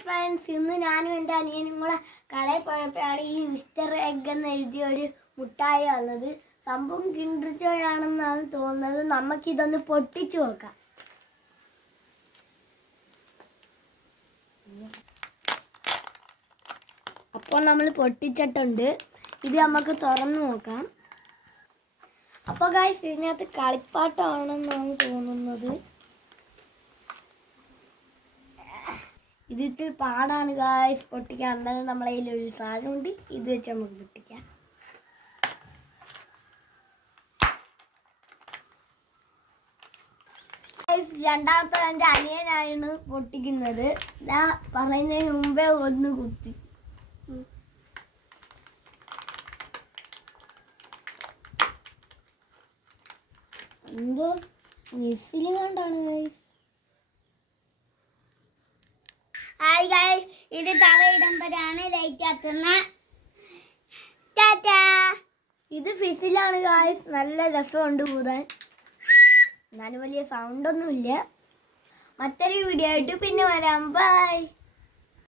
Friends ഇന്ന് ഞാനും എന്റെ അനിയനും കൂടെ കടയിൽ പോയപ്പോഴാണ് ഈ മിസ്റ്റർ എഗ് എന്ന് എഴുതിയ ഒരു മുട്ടായി വന്നത്. സംഭവം കിണ്ടിച്ചോയാണെന്നാണ് തോന്നുന്നത്. നമുക്കിതൊന്ന് പൊട്ടിച്ചു നോക്കാം. അപ്പോൾ നമ്മൾ പൊട്ടിച്ചിട്ടുണ്ട്. ഇത് നമുക്ക് തുറന്നു നോക്കാം. അപ്പോൾ ഗായ്സ് ഇതിനകത്ത് കളിപ്പാട്ടമാണെന്നാണ് തോന്നുന്നത്. ഇതിട്ട് പാടാണ് ഗായ്സ് പൊട്ടിക്കാൻ അന്നേരം നമ്മളെ കയ്യിൽ ഒരു സാധനമുണ്ട് ഇത് വെച്ച് നമുക്ക് പൊട്ടിക്കാം. രണ്ടാമത്തെ എന്റെ അനിയനായിരുന്നു പൊട്ടിക്കുന്നത്. ഞാൻ പറയുന്നതിന് മുമ്പേ ഒന്ന് കുത്തി. എന്തോ മിസ്സിലും കണ്ടാണ് ഗൈസ് ഹായ് ഗൈസ് ഇത് തവയിടുമ്പോഴാണ് ലൈറ്റ് ആക്കുന്ന ടാറ്റാ. ഇത് ഫിസിലാണ് ഗായ്സ് നല്ല രസമുണ്ട് കൂതാൻ എന്നാലും വലിയ സൗണ്ടൊന്നുമില്ല മറ്റൊരു വീഡിയോ ആയിട്ട് പിന്നെ വരാം. ബൈ